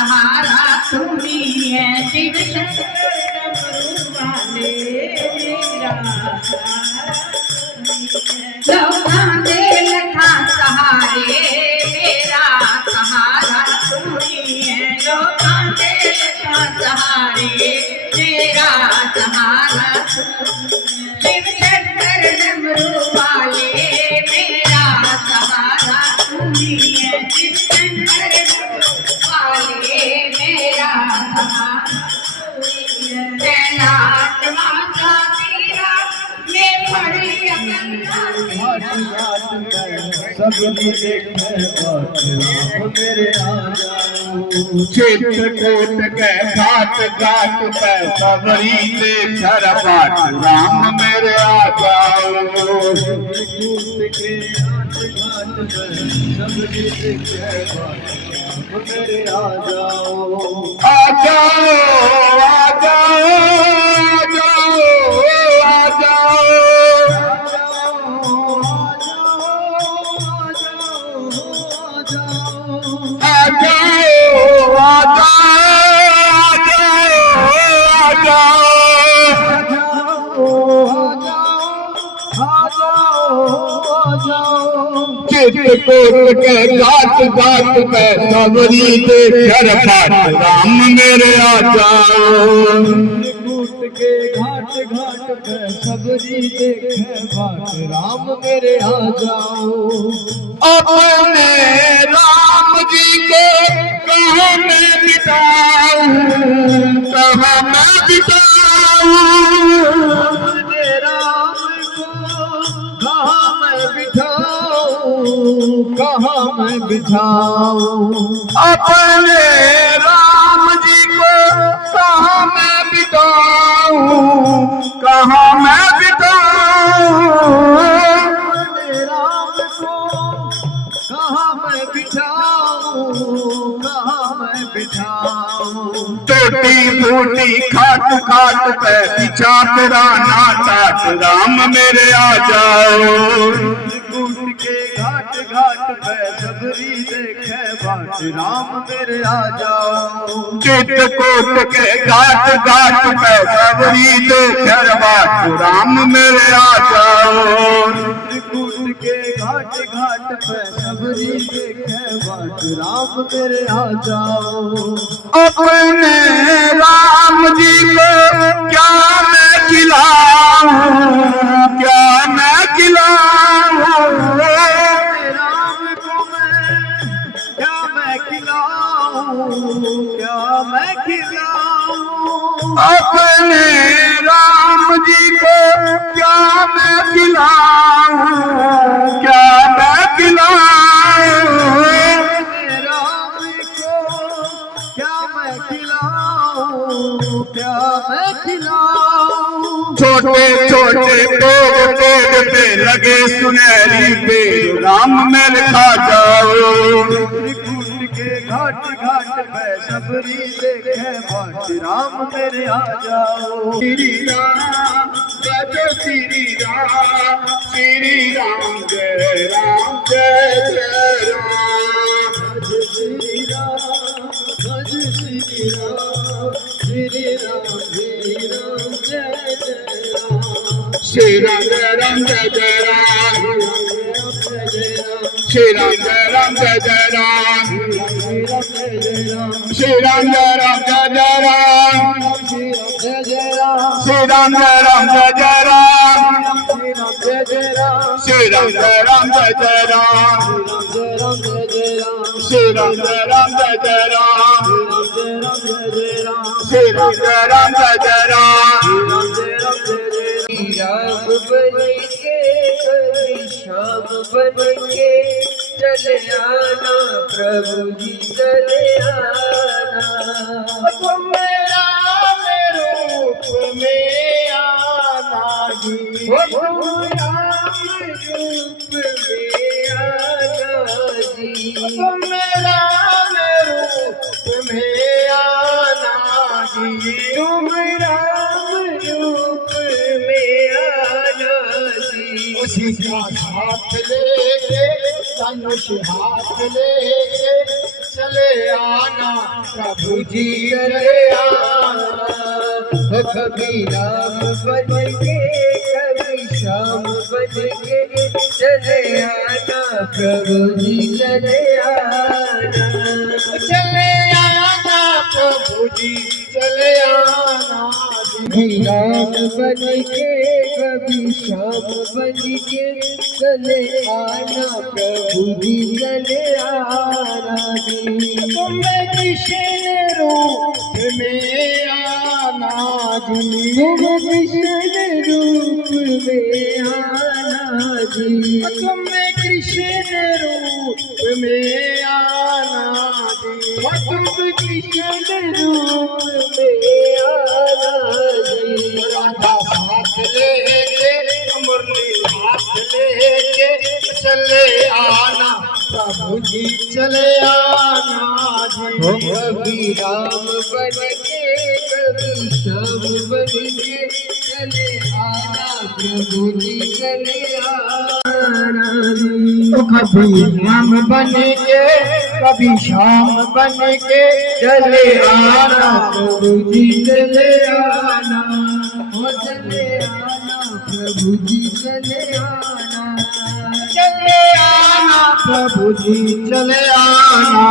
सहारा तुम्ही है शिव शंकर वाले मेरा लोका दिल का सहारे मेरा सहारा तुम्ही है लोका दिल का सहारे मेरा सहारा शिव शंकर डमरू वाले मेरा सहारा तुम्ही है शिव शंकर डमरू वाले मेरा सहारा कैलाश माता तेरा ये बड़ी सब मेरे आ जाओ चित्रकूट के घाट घाट पे सबरी से झरपाट राम मेरे आ जाओ चित्रकूट के घाट घाट पे सबरी से झरपाट मेरे आ जाओ आ जाओ आ जाओ आ जाओ चित्रकूट के घाट घाट पे सबरी देख झरपाट राम मेरे आ जाओ चित्रकूट के घाट घाट पे सबरी देख झरपाट राम मेरे आ जाओ अपने राम जी को कहाँ मैं बिताऊं कहाँ मैं बिताऊं अपने राम को कहाँ मैं बिठाऊं कहाँ मैं बिठाऊं अपने राम जी को कहाँ मैं बिताऊं कहाँ मैं बिताऊं अपने राम को कहाँ मैं बिठाऊं कहाँ मैं बिठाऊं टूटी फूटी खाट खाट पे बिछा तेरा नाटाट राम मेरे आ जाओ चित्रकूट के घाट घाट पे सबरी देखे बाट राम मेरे आ जाओ चित्रकूट के घाट घाट पे सबरी देखे बाट राम मेरे आ जाओ चित्रकूट के घाट घाट पे सबरी देखे बाट राम मेरे आ जाओ अपने राम जी को क्या मैं खिलाऊं क्या मैं खिलाऊं राम को क्या मैं खिलाऊं क्या मैं खिलाऊं अपने राम जी को क्या मैं खिलाऊं क्या मैं खिलाऊं क्या मैं खिलाऊं छोटे छोटे पेड़ पे लगे सुनहरी पेड़ राम मेरे खा जाओ चित्रकूट के घाट घाट पे सबरी देखे बाट राम मेरे आ जाओ श्री राम जय श्री राम श्री राम जय राम जय जय राम श्री राम श्री राम श्री राम जय जय राम श्री राम जय राम जय जय राम श्री राम जय राम जय जय राम श्री राम जय राम जय जय राम श्री राम जय राम जय जय राम श्री राम जय राम जय जय राम श्री राम जय राम जय जय राम श्री राम जय राम जय जय राम राम बन के कभी श्याम बन के चले आना प्रभु जी चले आना तुम राम रूप में आना जी तुम राम रूप में आना जी तुम राम रूप में आना जी तुम राम रूप में आना जी उसी का साथ लेके धनुष हाथ लेके चले आना प्रभु जी चले आना कभी राम बन के कभी श्याम बन के चले आना प्रभु जी चले आना प्रभु जी चले आना कभी राम बन के कभी श्याम बन के चले आना प्रभु जी चले आना तुम कृष्ण रूप में आना जी तुम कृष्ण रूप में आना जी तुम कृष्ण रूप में आना जी तुम कृष्ण रूप में आना जी राधा हाथ लेके मुरली हाथ लेके चले आना प्रभु जी चले आना जी कभी राम बन के कभी श्याम बन के चले आना प्रभु जी चले आना कभी राम बन के कभी श्याम बन के चले आना प्रभु जी चले आना हो चले आना प्रभु जी चले आना प्रभु जी चले आना चले आना प्रभु जी चले आना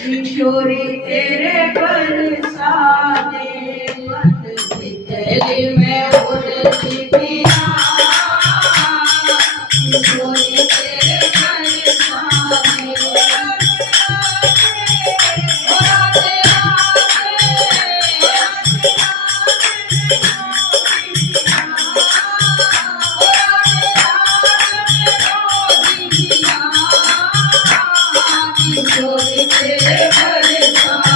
किशोरी तेरे बरसाने मन तितली में उड़ती पिया किशोरी तेरे बरसाने किशोरी तेरे बरसाने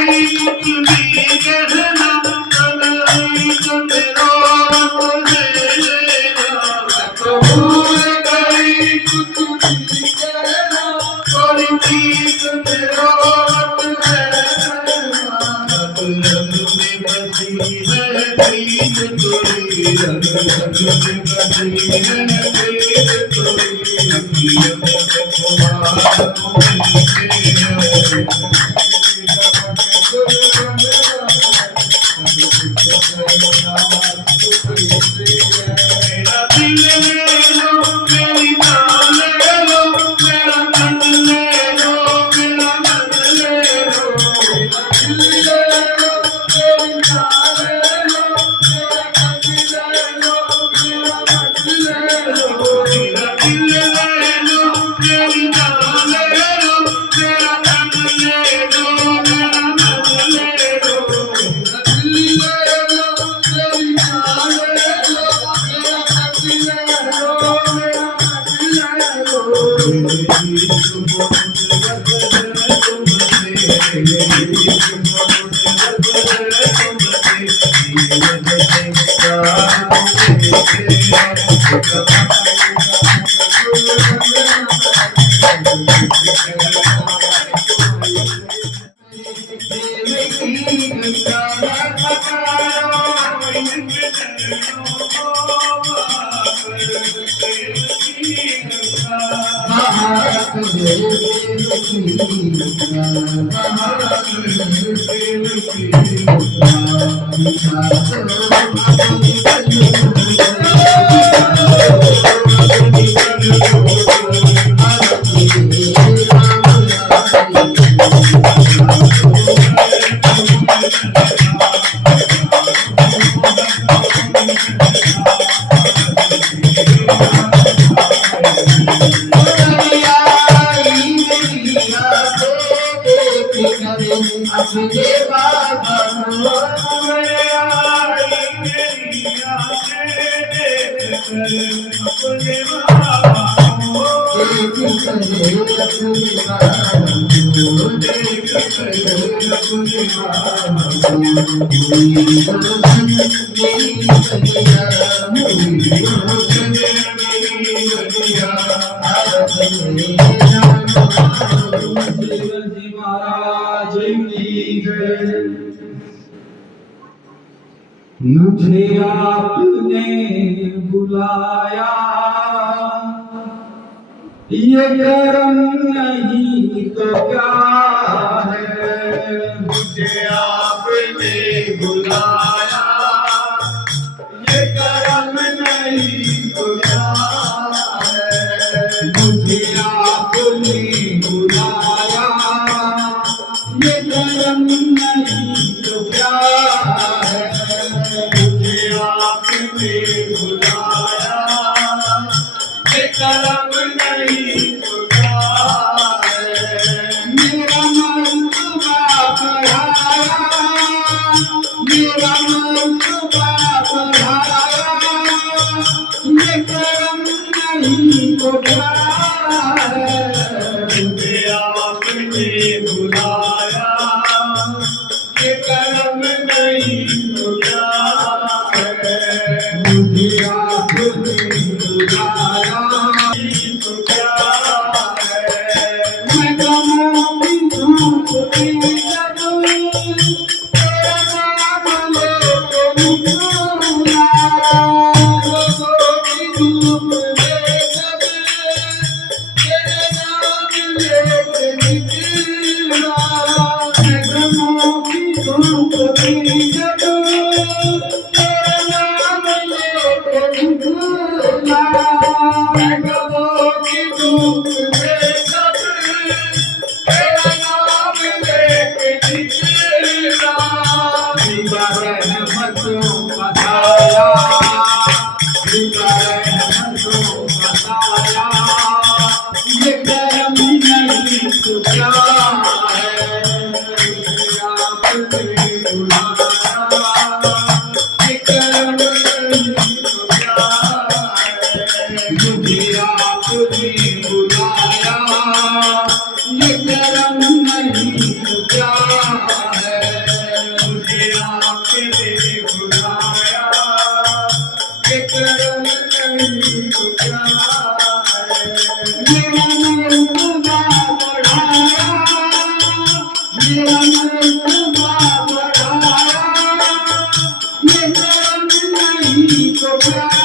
Thank you. मुझे आपने बुलाया, ये करम नहीं तो क्या है। मुझे आपने बुलाया, ये करम नहीं तो क्या है। मुझे आपने बुलाया, ये करम नहीं तो क्या है। मुझे आपने बुलाया, ये करम नहीं तो क्या है। मेरा मर्तबा बढ़ाया, मेरा मर्तबा बढ़ाया, ये करम नहीं तो क्या है। मुझे आपने बुलाया, ये करम नहीं तो क्या है। मुझे आपने बुलाया, तो क्या है। मैं गमों की धूप में जब तेरा नाम लेके निकलूंगा। गमों की धूप में जब तेरा नाम लेके निकलूंगा। मैं गमों की धूप में जब तेरा नाम लेके निकलूंगा। मैं गमों की धूप में जब तेरा नाम लेके निकलूंगा। दीवा रहमतों का साया, दीवा रहमतों का साया, ये करम नहीं तो क्या है। मुझे आपने बुलाया, ये करम नहीं तो क्या है। मुझे आपने बुलाया, ये करम नहीं तो क्या है। मुझे आपने बुलाया, ये करम नहीं तो क्या है। मेरा मर्तबा बढ़ाया, ये कर्म नहीं तो प्यारा